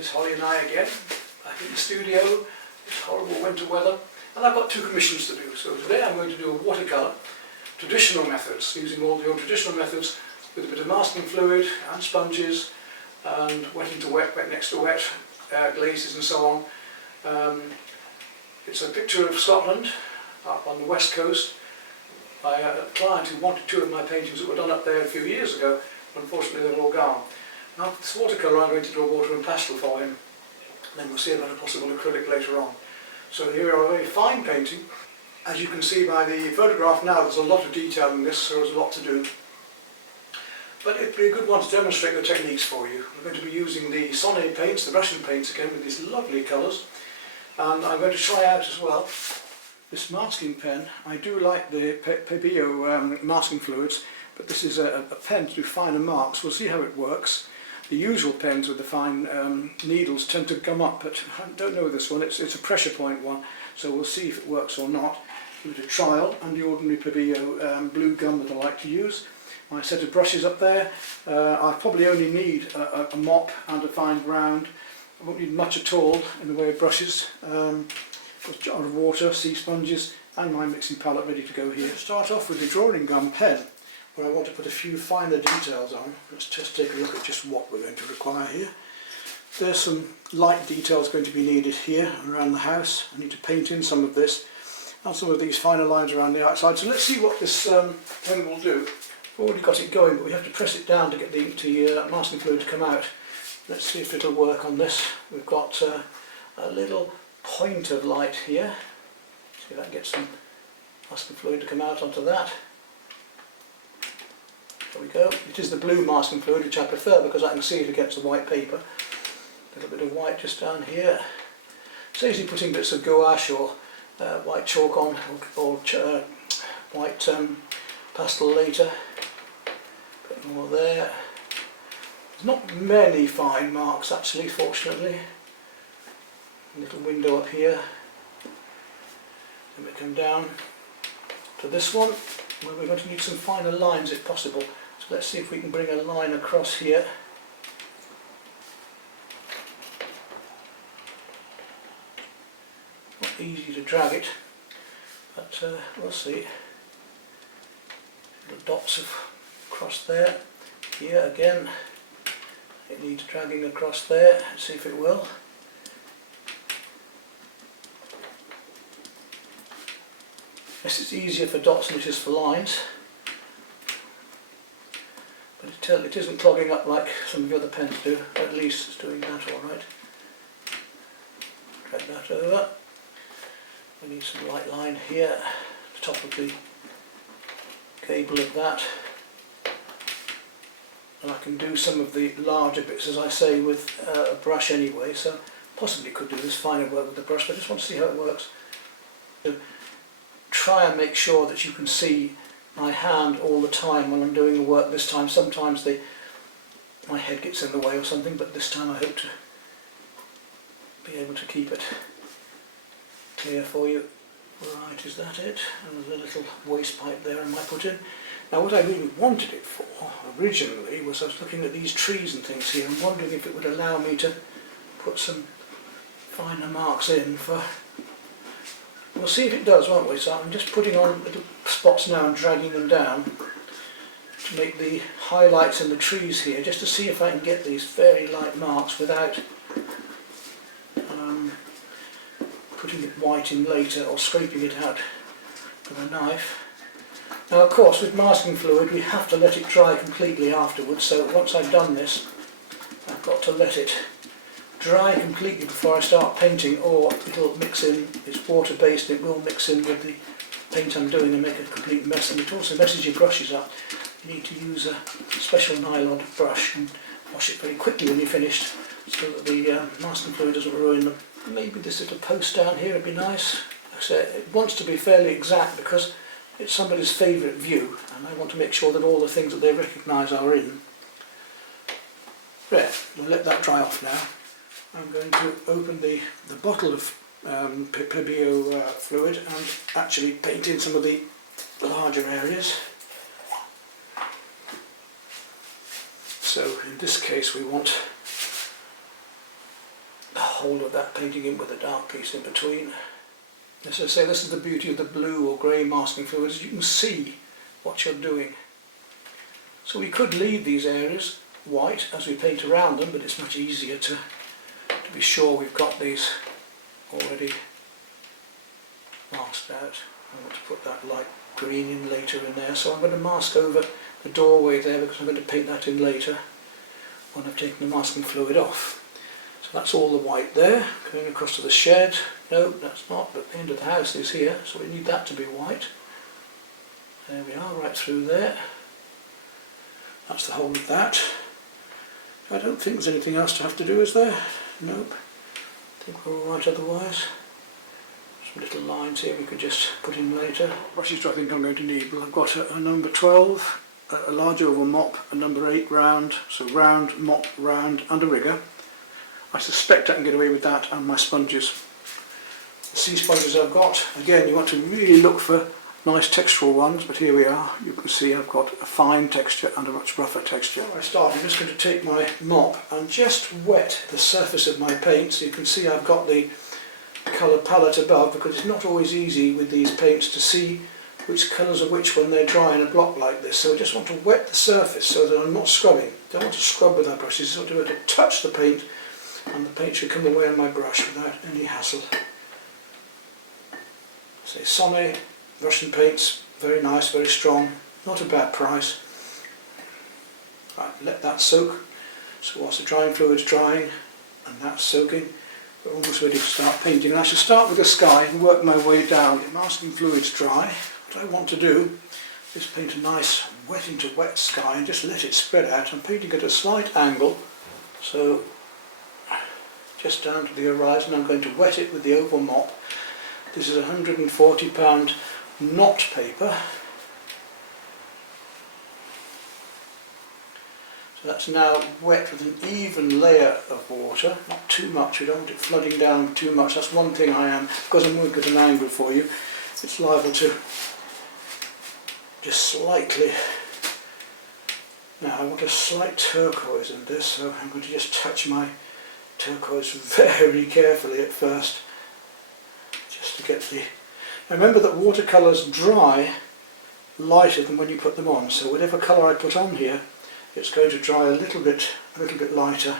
Here's Holly and I again, back in the studio. It's horrible winter weather, and I've got two commissions to do. So today I'm going to do a watercolour, traditional methods, using all the old traditional methods with a bit of masking fluid and sponges and wetting to wet, wet next to wet, glazes and so on. It's a picture of Scotland up on the west coast by a client who wanted two of my paintings that were done up there a few years ago. Unfortunately they're all gone. Now for this watercolour I'm going to draw water and pastel for him, and then we'll see about a possible acrylic later on. So here are a very fine painting. As you can see by the photograph now, there's a lot of detail in this, so there's a lot to do. But it'd be a good one to demonstrate the techniques for you. I'm going to be using the Sonnet paints, the Russian paints again, with these lovely colours. And I'm going to try out as well this masking pen. I do like the Pebeo masking fluids, but this is a pen to do finer marks. We'll see how it works. The usual pens with the fine needles tend to gum up, but I don't know this one. It's a pressure point one, so we'll see if it works or not. Give it a trial, and the ordinary Pebeo blue gum that I like to use. My set of brushes up there. I probably only need a mop and a fine ground. I won't need much at all in the way of brushes. Got a jar of water, sea sponges, and my mixing palette ready to go here. Start off with the drawing gum pen, where I want to put a few finer details on. Let's just take a look at just what we're going to require here. There's some light details going to be needed here around the house. I need to paint in some of this and some of these finer lines around the outside. So let's see what this pen will do. We've already got it going, but we have to press it down to get the masking fluid to come out. Let's see if it'll work on this. We've got a little point of light here. See if I can get some masking fluid to come out onto that. There we go. It is the blue masking fluid, which I prefer because I can see it against the white paper. A little bit of white just down here. It's easy putting bits of gouache or white chalk on, or white pastel later. A bit more there. There's not many fine marks actually, fortunately. A little window up here. Then we come down to this one, where we're going to need some finer lines if possible. So let's see if we can bring a line across here. Not easy to drag it, but we'll see. Little dots of across there. Here again, it needs dragging across there. Let's see if it will. Yes, it's easier for dots than it is for lines, but it isn't clogging up like some of the other pens do. At least it's doing that all right. Drag that over. We need some light line here, the top of the cable of that. And I can do some of the larger bits, as I say, with a brush anyway, so possibly could do this finer work with the brush, but I just want to see how it works. So, try and make sure that you can see my hand all the time when I'm doing the work this time. Sometimes my head gets in the way or something, but this time I hope to be able to keep it clear for you. Right, is that it? And there's a little waste pipe there I might put in. Now what I really wanted it for originally was I was looking at these trees and things here and wondering if it would allow me to put some finer marks in for... We'll see if it does, won't we? So I'm just putting on little spots now and dragging them down to make the highlights in the trees here, just to see if I can get these very light marks without putting it white in later or scraping it out with a knife. Now of course with masking fluid we have to let it dry completely afterwards, so once I've done this I've got to let it dry completely before I start painting, or it'll mix in. It's water based, it will mix in with the paint I'm doing and make a complete mess, and it also messes your brushes up. You need to use a special nylon brush and wash it very quickly when you're finished so that the masking fluid doesn't ruin them. Maybe this little post down here would be nice. So it wants to be fairly exact because it's somebody's favourite view and I want to make sure that all the things that they recognise are in. Right, we'll let that dry off now. I'm going to open the bottle of Pebeo fluid and actually paint in some of the larger areas. So in this case we want whole of that painting in with a dark piece in between. As I say, this is the beauty of the blue or grey masking fluids. You can see what you're doing. So we could leave these areas white as we paint around them, but it's much easier to be sure we've got these already masked out. I want to put that light green in later in there, so I'm going to mask over the doorway there because I'm going to paint that in later when I've taken the masking fluid off. So that's all the white there, going across to the shed. No, that's not, but the end of the house is here, so we need that to be white. There we are, right through there. That's the whole of that. I don't think there's anything else to have to do, is there? Nope. I think we're all right otherwise. Some little lines here we could just put in later. Brushes do I think I'm going to need? Well, I've got a number 12, a large oval mop, a number 8 round, so round, mop, round and a rigger. I suspect I can get away with that and my sponges. The sea sponges I've got, again you want to really look for nice textural ones, but here we are. You can see I've got a fine texture and a much rougher texture. Before I start, I'm just going to take my mop and just wet the surface of my paint, so you can see I've got the colour palette above, because it's not always easy with these paints to see which colours are which when they're dry in a block like this. So I just want to wet the surface so that I'm not scrubbing. Don't want to scrub with our brushes, I want to touch the paint and the paint should come away on my brush without any hassle. Say Sonnet Russian paints, very nice, very strong, not a bad price. Right, let that soak. So whilst the drying fluid's drying and that's soaking, we're almost ready to start painting. And I should start with the sky and work my way down. The masking fluid's dry. What I want to do is paint a nice wet into wet sky and just let it spread out. I'm painting at a slight angle, so just down to the horizon. I'm going to wet it with the oval mop. This is £140 knot paper. So that's now wet with an even layer of water, not too much, we don't want it flooding down too much. That's one thing I am, because I'm working at an angle for you, it's liable to just slightly. Now I want a slight turquoise in this, so I'm going to just touch my turquoise very carefully at first, just to get the. Now remember that watercolours dry lighter than when you put them on, so whatever colour I put on here, it's going to dry a little bit lighter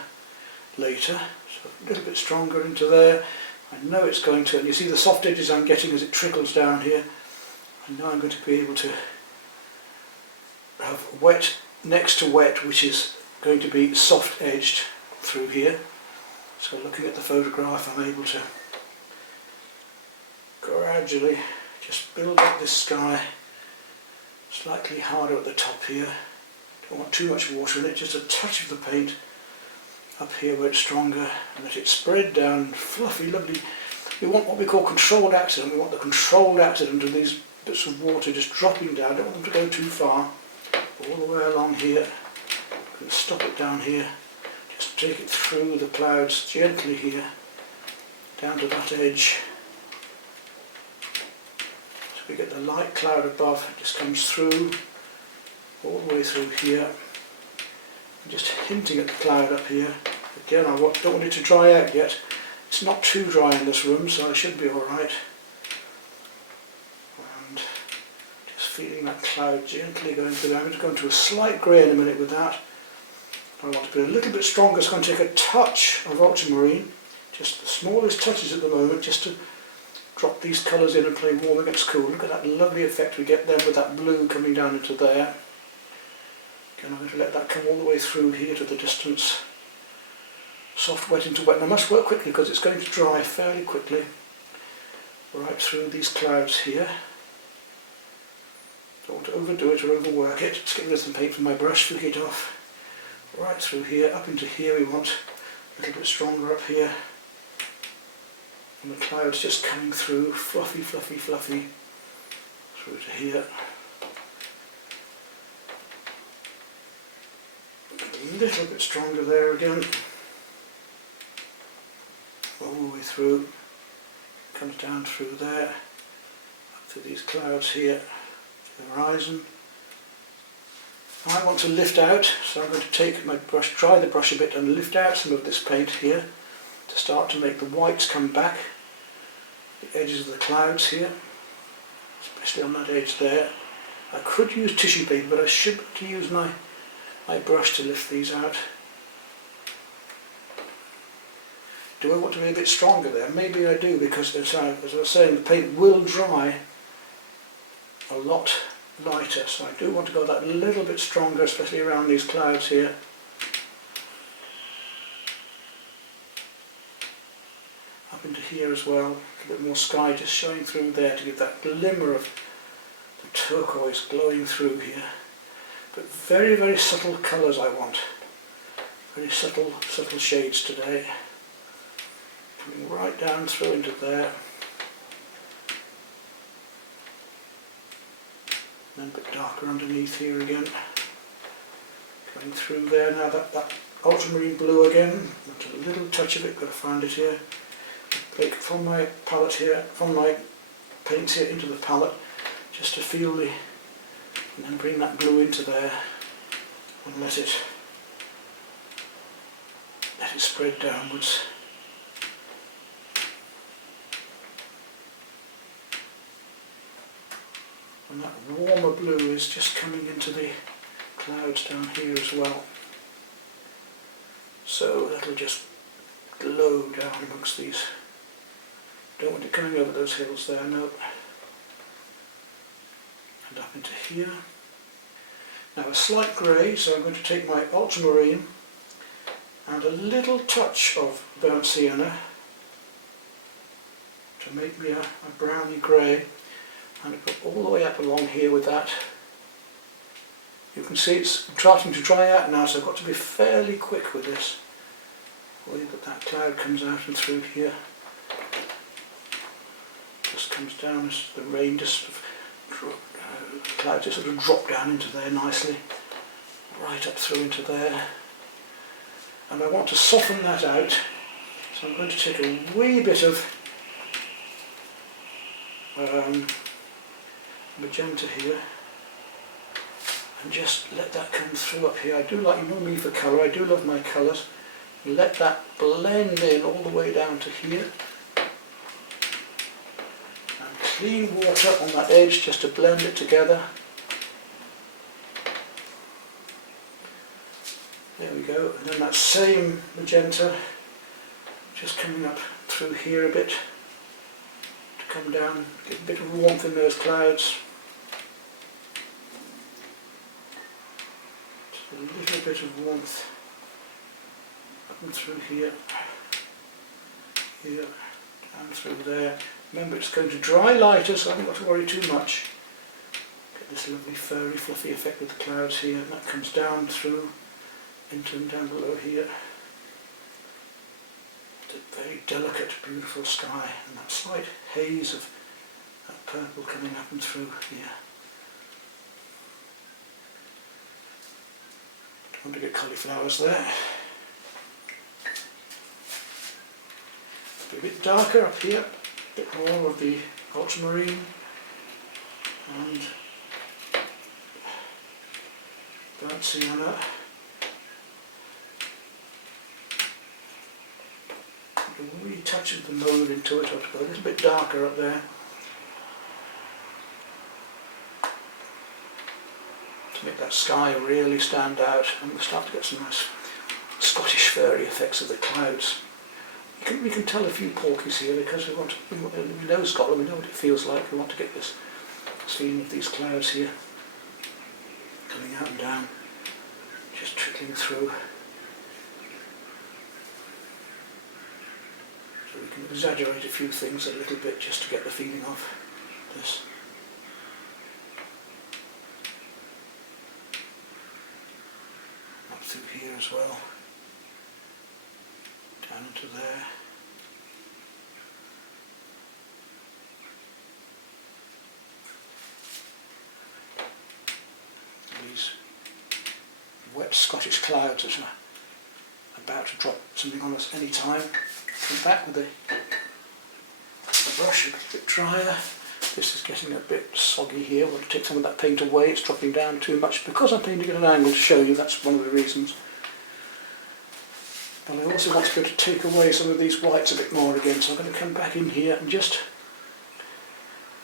later, so a little bit stronger into there. I know it's going to, and you see the soft edges I'm getting as it trickles down here. I know I'm going to be able to have wet next to wet, which is going to be soft edged through here. So looking at the photograph, I'm able to gradually just build up this sky, slightly harder at the top here. Don't want too much water in it, just a touch of the paint up here where it's stronger, and let it spread down, fluffy, lovely. We want what we call controlled accident. We want the controlled accident of these bits of water just dropping down. Don't want them to go too far. All the way along here. I'm going to stop it down here. Just take it through the clouds gently here, down to that edge. So we get the light cloud above, it just comes through, all the way through here. I'm just hinting at the cloud up here. Again, I don't want it to dry out yet. It's not too dry in this room, so I should be alright. And just feeling that cloud gently going through there. I'm going to go into a slight grey in a minute with that. I want to be a little bit stronger, so I'm going to take a touch of ultramarine, just the smallest touches at the moment, just to drop these colours in and play warm against cool. Look at that lovely effect we get then with that blue coming down into there. Again, I'm going to let that come all the way through here to the distance. Soft wet into wet, and I must work quickly because it's going to dry fairly quickly. Right through these clouds here. Don't want to overdo it or overwork it. Just get rid of some paint from my brush, flick it off. Right through here, up into here we want a little bit stronger up here. And the clouds just coming through, fluffy, fluffy, fluffy, through to here. A little bit stronger there again. All the way through, comes down through there, up to these clouds here, to the horizon. I want to lift out, so I'm going to take my brush, dry the brush a bit and lift out some of this paint here. to start to make the whites come back, the edges of the clouds here, especially on that edge there. I could use tissue paper, but I should have to use my brush to lift these out. Do I want to be a bit stronger there? Maybe I do, because as I was saying, the paint will dry a lot lighter, so I do want to go that little bit stronger, especially around these clouds here. Up into here as well, a bit more sky just showing through there to give that glimmer of the turquoise glowing through here. But very, very subtle colours I want. Very subtle shades today. Coming right down through into there. And a bit darker underneath here again. Going through there now, that ultramarine blue again. Want a little touch of it, got to find it here. Take from my palette here, from my paints here into the palette, just to feel the, and then bring that blue into there and let it spread downwards. And that warmer blue is just coming into the clouds down here as well. So that'll just glow down amongst these. Don't want it coming over those hills there, no. And up into here. Now a slight grey, so I'm going to take my ultramarine and a little touch of burnt sienna to make me a browny grey, and go all the way up along here with that. You can see it's starting to dry out now, so I've got to be fairly quick with this. But that cloud comes out and through here. Just comes down as the rain just clouds just sort of drop down into there nicely, right up through into there. And I want to soften that out, so I'm going to take a wee bit of magenta here and just let that come through up here. I do like, you know me for colour, I do love my colours. Let that blend in all the way down to here. And clean water on that edge just to blend it together. There we go, and then that same magenta just coming up through here a bit to come down, get a bit of warmth in those clouds. Just a little bit of warmth up and through here, here, down through there. Remember, it's going to dry lighter, so I haven't got to worry too much. Get this lovely furry fluffy effect with the clouds here, and that comes down through into and down below here. It's a very delicate, beautiful sky, and that slight haze of that purple coming up and through here. Don't want to get cauliflowers there. A bit darker up here, a bit more of the ultramarine and burnt sienna. A wee touch of the mauve into it, I'll go a little bit darker up there. To make that sky really stand out, and we'll start to get some nice Scottish fairy effects of the clouds. We can tell a few porkies here because we know Scotland, we know what it feels like. We want to get this feeling of these clouds here coming out and down, just trickling through. So we can exaggerate a few things a little bit just to get the feeling of this. Up through here as well. Down into there. These wet Scottish clouds that are about to drop something on us any time. Come back with the brush a bit drier. This is getting a bit soggy here. I want to take some of that paint away. It's dropping down too much because I'm painting at an angle to show you. That's one of the reasons. And I also want to be able to take away some of these whites a bit more again, so I'm going to come back in here and just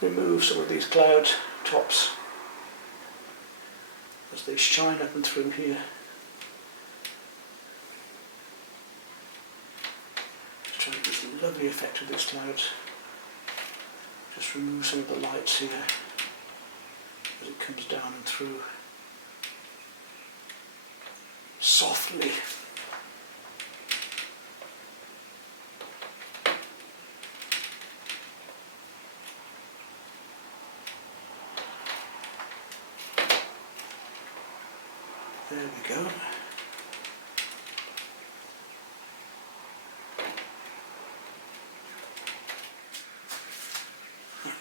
remove some of these cloud tops as they shine up and through here. Just trying to get this lovely effect of these clouds. Just remove some of the lights here as it comes down and through softly. There we go.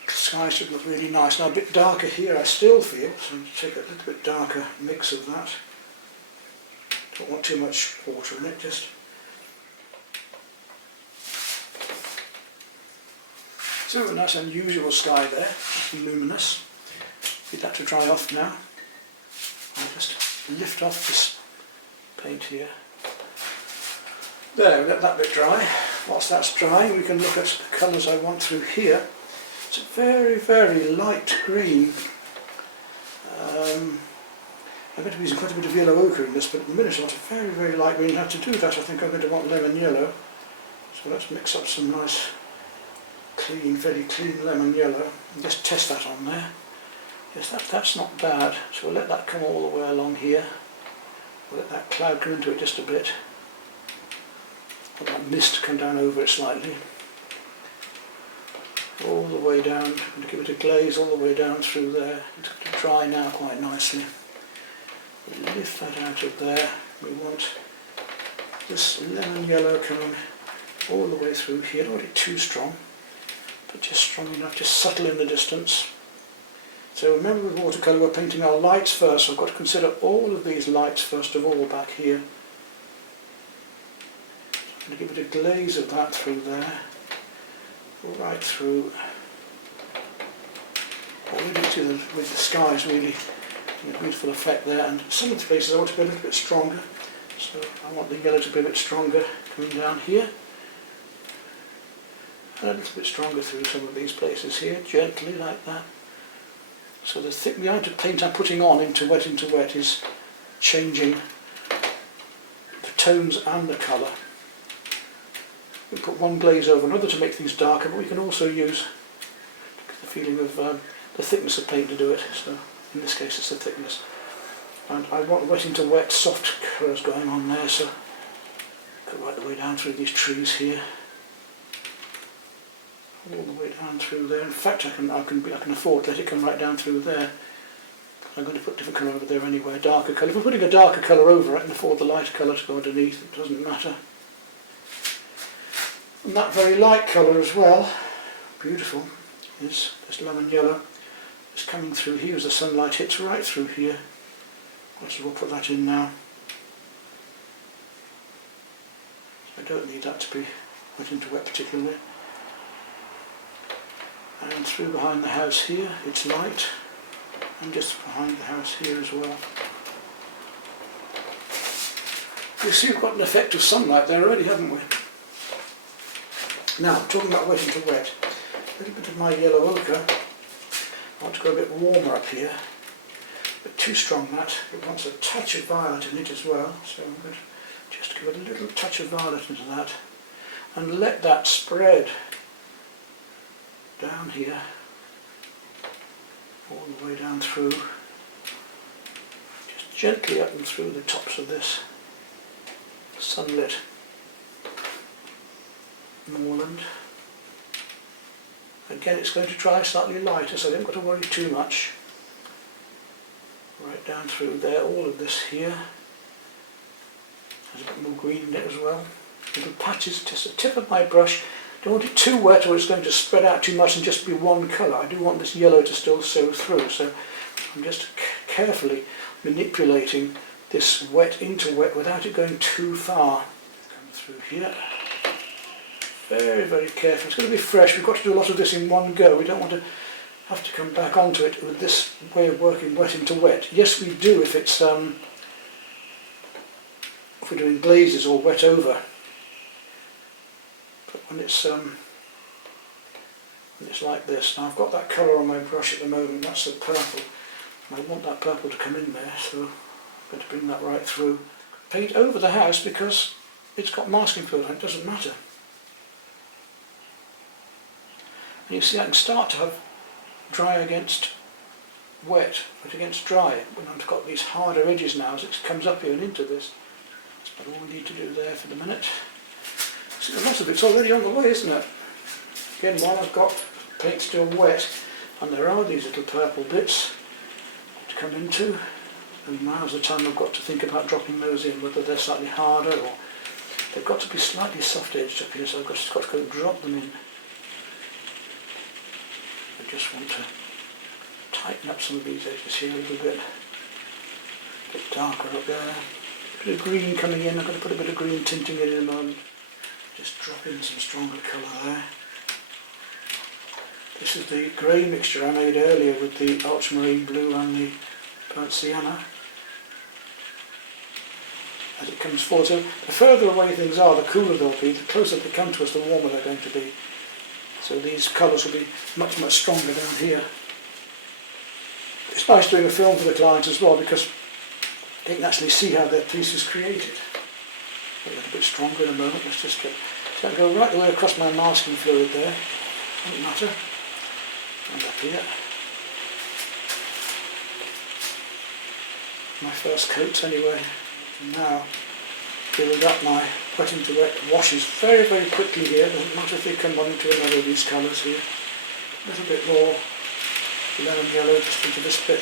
The sky should look really nice. Now a bit darker here I still feel, so I'm going to take a little bit darker mix of that. Don't want too much water in it, just. So a nice unusual sky there, luminous. Need that to dry off now. I'll just lift off this paint here. There, we let that bit dry. Whilst that's drying, we can look at the colours I want through here. It's a very, very light green. I'm going to be using quite a bit of yellow ochre in this, but at the minute I want a very, very light green. Now to do that I think I'm going to want lemon yellow. So let's mix up some nice, clean, very clean lemon yellow and just test that on there. Yes, that's not bad. So we'll let that come all the way along here. We'll let that cloud come into it just a bit. Let that mist come down over it slightly. All the way down. I'm going to give it a glaze all the way down through there. It's going to dry now quite nicely. We'll lift that out of there. We want this lemon yellow coming all the way through here. Don't want it too strong, but just strong enough, just subtle in the distance. So remember with watercolour we're painting our lights first, so I've got to consider all of these lights first of all back here. I'm going to give it a glaze of that through there, right through. Already to with the skies really, a beautiful effect there, and some of the places I want to be a little bit stronger, so I want the yellow to be a bit stronger coming down here, and a little bit stronger through some of these places here, gently like that. So the amount of paint I'm putting on into wet is changing the tones and the colour. We put one glaze over another to make things darker, but we can also use the feeling of the thickness of paint to do it. So in this case it's the thickness. And I want wet into wet, soft colours going on there, so go right the way down through these trees here. All the way down through there. In fact, I can afford to let it come right down through there. I'm going to put a different colour over there anyway, a darker colour. If we're putting a darker colour over, I can afford the lighter colour to go underneath. It doesn't matter. And that very light colour as well, beautiful, is this lemon yellow. It's coming through here as the sunlight hits right through here. So we'll put that in now. I don't need that to be wet into wet particularly. And through behind the house here, it's light, and just behind the house here as well. You see we've got an effect of sunlight there already, haven't we? Now, talking about wet into wet, a little bit of my yellow ochre. I want to go a bit warmer up here, but too strong that. It wants a touch of violet in it as well, so I'm going to just give it a little touch of violet into that, and let that spread down here, all the way down through, just gently up and through the tops of this sunlit moorland. Again, it's going to dry slightly lighter, so I haven't got to worry too much. Right down through there, all of this here. There's a bit more green in it as well. Little patches, just the tip of my brush. Don't want it too wet or it's going to spread out too much and just be one colour. I do want this yellow to still show through, so I'm just carefully manipulating this wet into wet without it going too far. Come through here. Very, very careful. It's going to be fresh. We've got to do a lot of this in one go. We don't want to have to come back onto it with this way of working wet into wet. Yes, we do if it's if we're doing glazes or wet over and it's like this. Now I've got that colour on my brush at the moment, that's the purple, and I want that purple to come in there, so I'm going to bring that right through. Paint over the house because it's got masking fluid on it, doesn't matter. And you see I can start to have dry against wet, wet against dry, when I've got these harder edges now as it comes up here and into this. That's about all we need to do there for the minute. So a lot of it's already on the way, isn't it? Again, while I've got paint still wet, and there are these little purple bits to come into, and now's the time I've got to think about dropping those in, whether they're slightly harder or they've got to be slightly soft edged up here, so I've just got to go and drop them in. I just want to tighten up some of these edges here a little bit darker up there. A bit of green coming in, I'm going to put a bit of green tinting in a moment. Just drop in some stronger colour there. This is the grey mixture I made earlier with the ultramarine blue and the burnt sienna. As it comes forward, so the further away things are, the cooler they'll be, the closer they come to us, the warmer they're going to be. So these colours will be much, much stronger down here. It's nice doing a film for the clients as well because they can actually see how their piece is created. A little bit stronger in a moment. Let's just get, it's going to go right the way across my masking fluid there. Doesn't matter. And up here. My first coats anyway. And now build up my wet into wet washes very, very quickly here. Doesn't matter if they come on into another of these colours here. A little bit more lemon yellow just into this bit.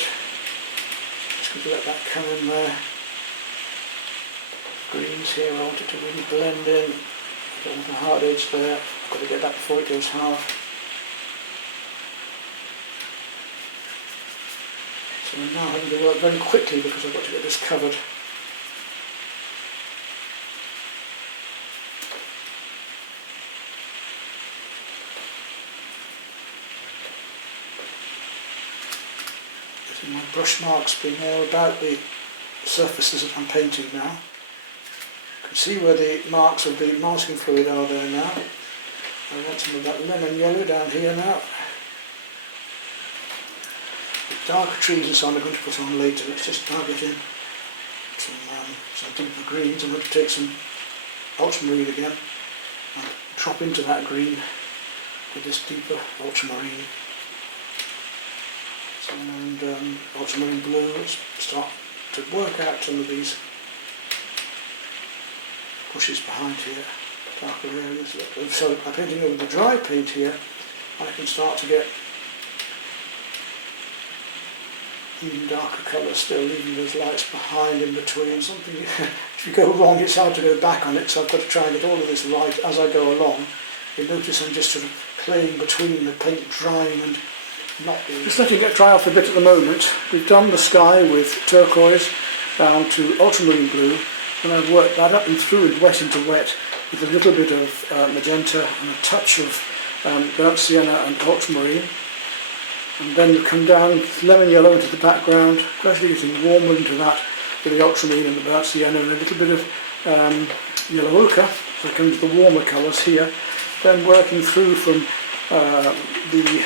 Just going to let that come in there. Greens here, I want it to really blend in. I don't want a hard edge there. I've got to get that before it goes hard. So I'm now having to work very quickly because I've got to get this covered. Getting my brush marks be more about the surfaces that I'm painting now. You can see where the marks of the masking fluid are there now. I want some of that lemon yellow down here now. The darker trees and so on I'm going to put on later. Let's just now get in some deeper greens. I'm going to take some ultramarine again and drop into that green with this deeper ultramarine. And ultramarine blue. Let's start to work out some of these bushes behind here, darker areas. So by painting over the dry paint here, I can start to get even darker colours still, leaving those lights behind in between. Something, if you go wrong, it's hard to go back on it, so I've got to try and get all of this right as I go along. You notice I'm just sort of playing between the paint drying and not being... Just letting it dry off a bit at the moment. We've done the sky with turquoise down to ultramarine blue, and I've worked that up and through and wet into wet with a little bit of magenta and a touch of burnt sienna and ultramarine. And then you come down with lemon yellow into the background, gradually getting warmer into that with the ultramarine and the burnt sienna and a little bit of yellow ochre, so I come to the warmer colours here. Then working through from the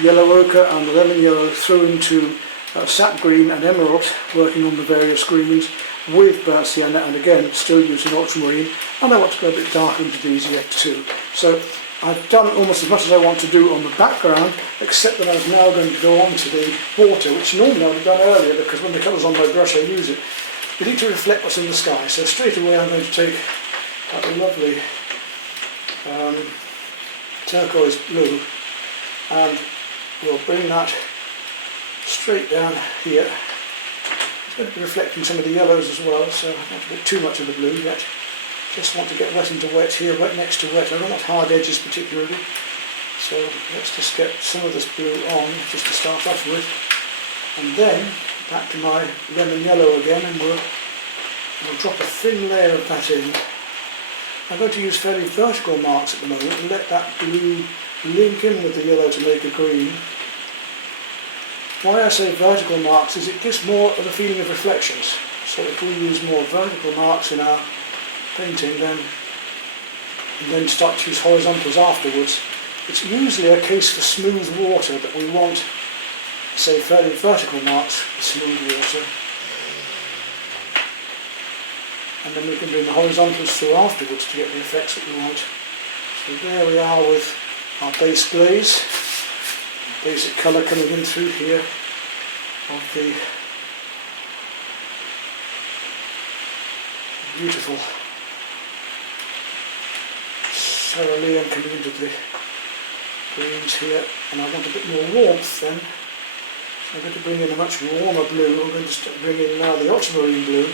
yellow ochre and the lemon yellow through into sap green and emerald, working on the various greens with burnt sienna and again still using ultramarine, and I want to go a bit darker into these yet too. So I've done almost as much as I want to do on the background, except that I'm now going to go on to the water, which normally I would have done earlier because when the colour's on my brush I use it. You need to reflect what's in the sky, so straight away I'm going to take that lovely turquoise blue and we'll bring that straight down here. It's going to be reflecting some of the yellows as well, so I don't want to put too much of the blue yet. Just want to get wet into wet here, wet next to wet. I don't want hard edges particularly, so let's just get some of this blue on just to start off with, and then back to my lemon yellow again, and we'll drop a thin layer of that in. I'm going to use fairly vertical marks at the moment and let that blue link in with the yellow to make a green. Why I say vertical marks is it gives more of a feeling of reflections. So if we use more vertical marks in our painting, then and then start to use horizontals afterwards. It's usually a case for smooth water that we want, say, fairly vertical marks for smooth water. And then we can bring the horizontals through afterwards to get the effects that we want. So there we are with our base glaze, basic colour coming in through here of the beautiful cerulean coming into the greens here, and I want a bit more warmth then. So I'm going to bring in a much warmer blue. I'm going to bring in now the ultramarine blue,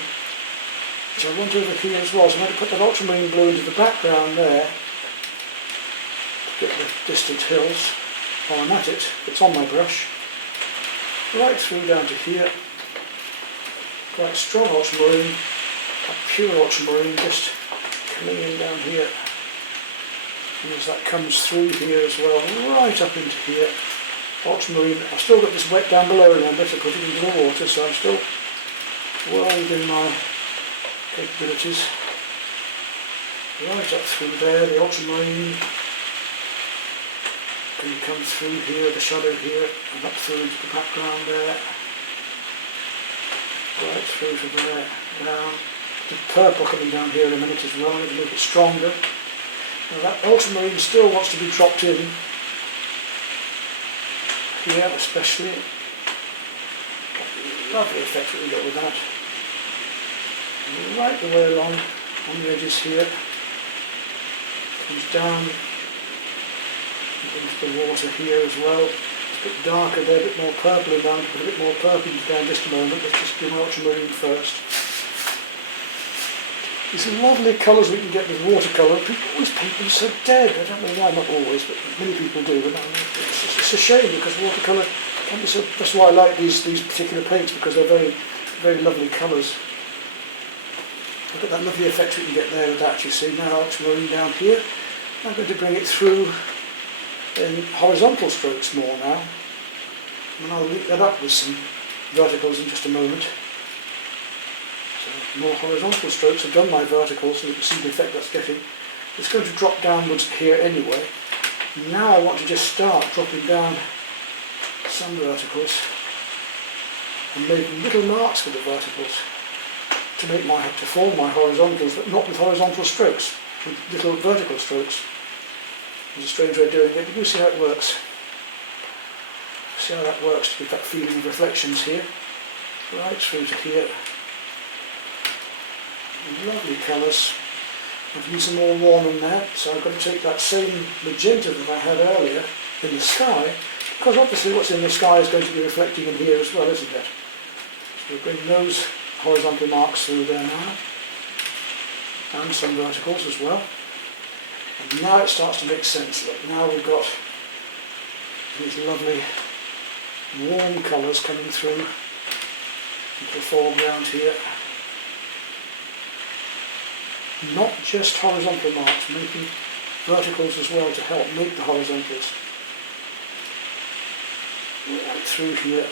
which I want over here as well. So I'm going to put that ultramarine blue into the background there to get the distant hills. While I'm at it, it's on my brush, right through down to here. Quite strong ultramarine, quite pure ultramarine, just coming in down here. And as that comes through here as well, right up into here, ultramarine. I've still got this wet down below, remember, to put it into the water, so I'm still well within my capabilities. Right up through there, the ultramarine can come through here, the shadow here, and up through into the background there. Right through to there, down. The purple coming down here in a minute as well, to make it stronger. Now that ultramarine still wants to be dropped in here especially. Lovely effect that we get with that. And right the way along on the edges here. Comes down into the water here as well. It's a bit darker there, a bit more purple around. Put a bit more purple down just a moment. Let's just do my ultramarine first. These lovely colours we can get with watercolour. People always paint them so dead. I don't know why, not always, but many people do. And it's a shame because watercolour can be so. That's why I like these particular paints, because they're very, very lovely colours. Look at that lovely effect we can get there with that. You see now ultramarine down here. I'm going to bring it through in horizontal strokes more now, and I'll link that up with some verticals in just a moment. So more horizontal strokes. I've done my verticals, so you can see the effect that's getting. It's going to drop downwards here anyway. Now I want to just start dropping down some verticals and making little marks with the verticals to form my horizontals, but not with horizontal strokes, with little vertical strokes. It's a strange way of doing it, but you see how it works. See how that works to give that feeling of reflections here, right through to here. Lovely colours. I've used some more warm in there, so I'm going to take that same magenta that I had earlier in the sky, because obviously what's in the sky is going to be reflecting in here as well, isn't it? So we'll bring those horizontal marks through there now, and some verticals as well. And now it starts to make sense. Look, now we've got these lovely warm colours coming through into the foreground here. Not just horizontal marks, making verticals as well to help make the horizontals. Right through here,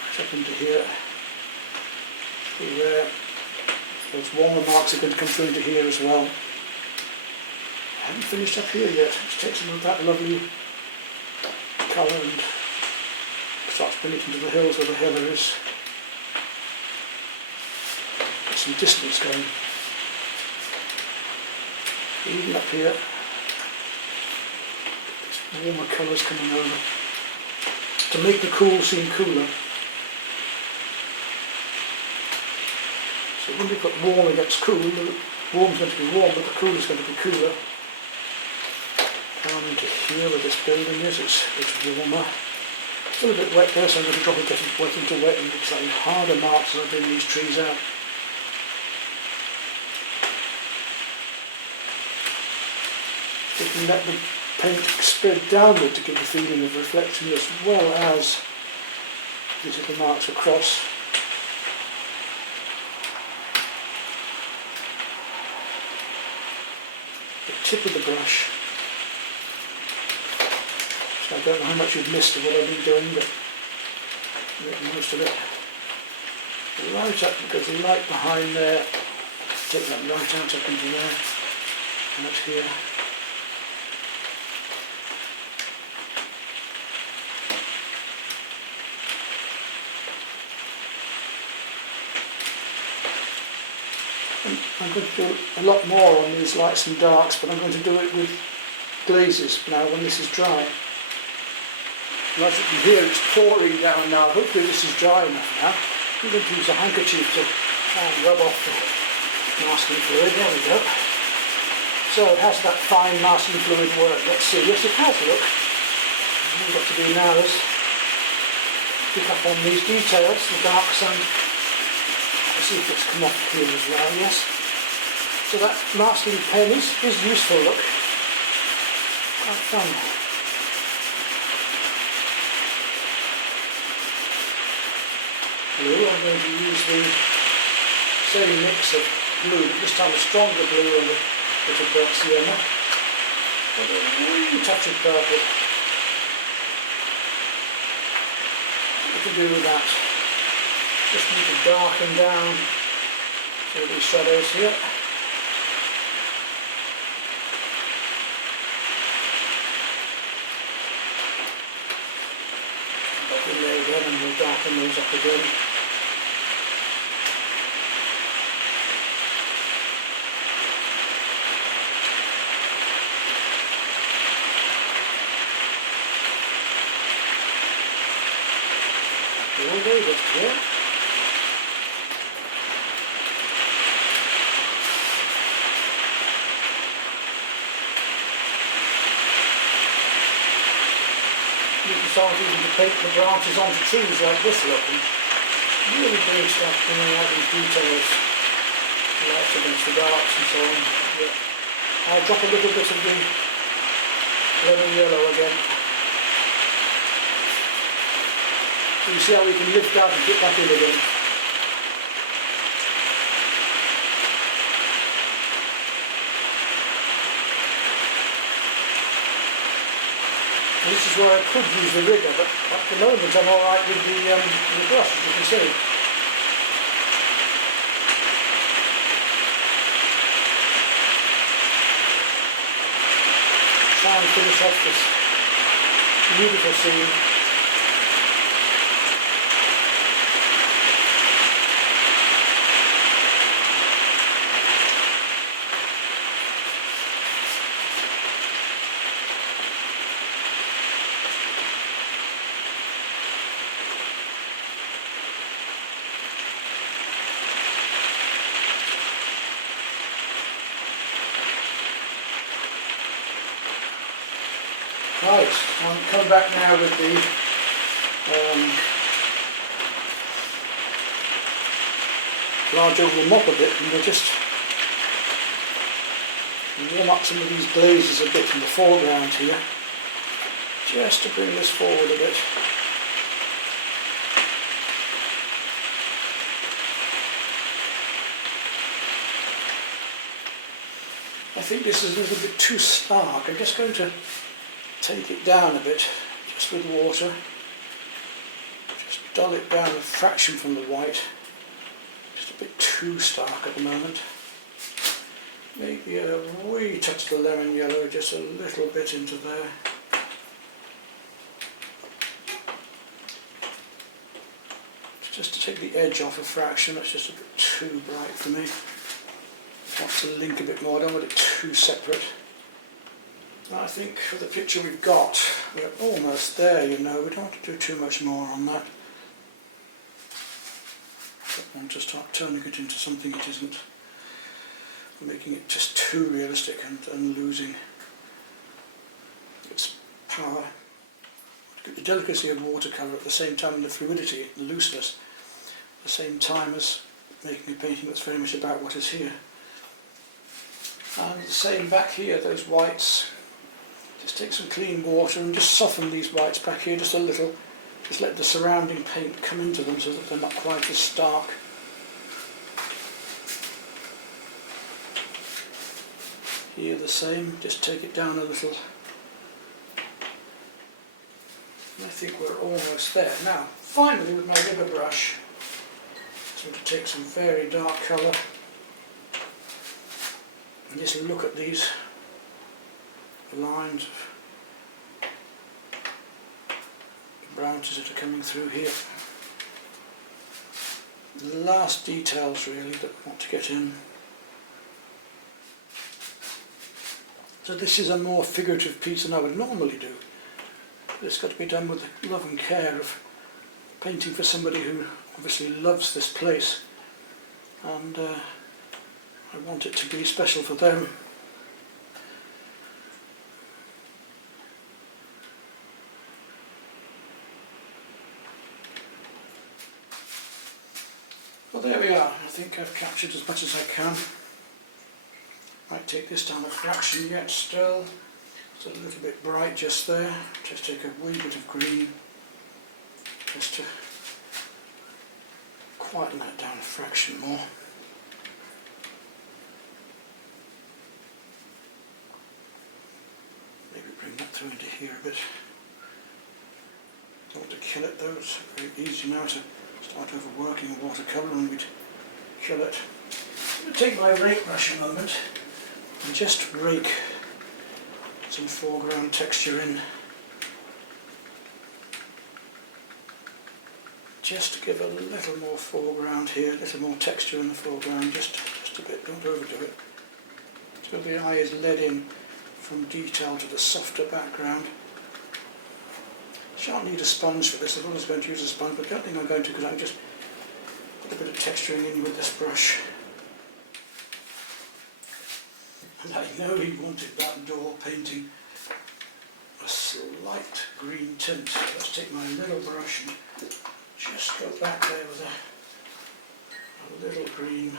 right up into here, through there. Those warmer marks are going to come through into here as well. I haven't finished up here yet. Let's take some of that lovely colour and start to bring it into the hills where the heather is. Get some distance going. Even up here, these warmer colours coming over to make the cool seem cooler. So when we put warm against cool, the warm's going to be warm, but the cool is going to be cooler. Down into here where this building is, it's warmer. Still a bit wet there, so I'm going to drop it wet into wet and make slightly harder marks as I bring these trees out. We can let the paint spread downward to give the feeling of reflection as well as these little marks across. The tip of the brush. So I don't know how much you've missed of what I've been doing, but I get most of it. Right up because the light behind there take that right out up into there, out here. And I'm going to do a lot more on these lights and darks, but I'm going to do it with glazes now when this is dry. And as you can hear, it's pouring down now. Hopefully this is dry enough now. I'm going to use a handkerchief to try and rub off the masking fluid. There we go. So it has that fine masking fluid work. Let's see. Yes, it has, look. All we've got to do now is pick up on these details, the darks, and let's see if it's come off clear as well. Yes. So that masking pen is useful, look. Quite fun. Blue, I'm going to use the same mix of blue, but this time a stronger blue and a bit of burnt sienna. But a wee touch of purple. What to do with that? Just need to darken down some of these shadows here. Back in there again and we'll darken those up again. All very good here. You can start even to paint the branches onto trees like this, look, and really start bringing out these details, the lights against the darks and so on. Yeah. I'll drop a little bit of the lemon yellow again. So you see how we can lift out and get back in again. And this is where I could use the rigger, but at the moment I'm alright with the brush, as you can see. Try and finish off this beautiful scene. Right, I'll come back now with the large oval mop a bit, and we'll just warm up some of these glazes a bit in the foreground here, just to bring this forward a bit. I think this is a little bit too stark. I'm just going to take it down a bit, just with water. Just dull it down a fraction from the white. Just a bit too stark at the moment. Maybe a wee touch of the lemon yellow, just a little bit into there. Just to take the edge off a fraction. That's just a bit too bright for me. I want to link a bit more, I don't want it too separate. I think for the picture we've got, we're almost there, you know. We don't want to do too much more on that. Don't want to start turning it into something it isn't. Making it just too realistic and losing its power. The delicacy of watercolour at the same time, and the fluidity, the looseness, at the same time as making a painting that's very much about what is here. And the same back here, those whites. Just take some clean water and just soften these whites back here just a little. Just let the surrounding paint come into them so that they're not quite as stark. Here the same, just take it down a little. I think we're almost there. Now, finally with my rigger brush, I'm going to take some very dark colour. and just look at these lines of branches that are coming through here. The last details really that I want to get in. So this is a more figurative piece than I would normally do. But it's got to be done with the love and care of painting for somebody who obviously loves this place, and I want it to be special for them. Well, there we are. I think I've captured as much as I can. Might take this down a fraction yet still. It's a little bit bright just there. Just take a wee bit of green just to quieten that down a fraction more. Maybe bring that through into here a bit. Don't want to kill it though. It's very easy now to start overworking a watercolour and we'd kill it. I'm going to take my rake brush a moment and just rake some foreground texture in. Just to give a little more foreground here, a little more texture in the foreground, just a bit, don't overdo it. So the eye is led in from detail to the softer background. Shan't need a sponge for this. I was going to use a sponge, but I don't think I'm going to, because I can just put a bit of texturing in with this brush. And I know he wanted that door painting a slight green tint. So let's take my little brush and just go back there with a little green.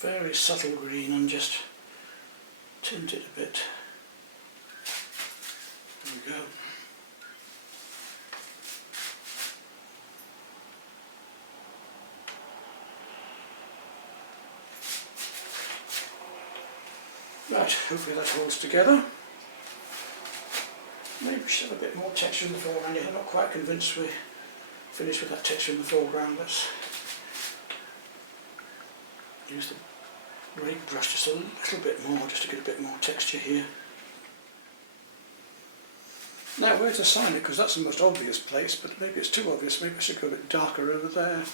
Very subtle green, and just tint it a bit. There we go. Right, hopefully that holds together. Maybe we should have a bit more texture in the foreground. I'm not quite convinced we're finished with that texture in the foreground. Let's use the rake brush just a little bit more, just to get a bit more texture here. Now where to sign it, because that's the most obvious place, but maybe it's too obvious. Maybe I should go a bit darker over there.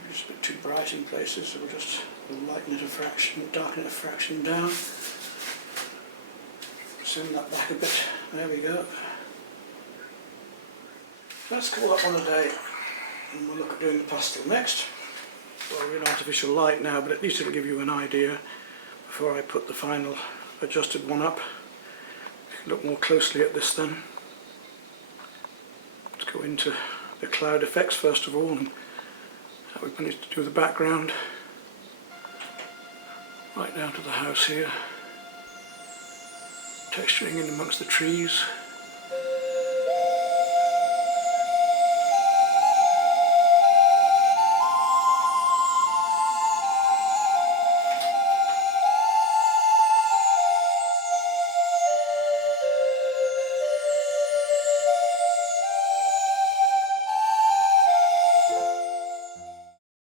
Maybe it's a bit too bright in places, so we'll just lighten it a fraction, darken it a fraction down. Send that back a bit. There we go. Let's call that one a day, and we'll look at doing the pastel next. Well, we're in artificial light now, but at least it'll give you an idea before I put the final adjusted one up. Look more closely at this then. Let's go into the cloud effects first of all, and how we managed to do the background right down to the house here. Texturing in amongst the trees.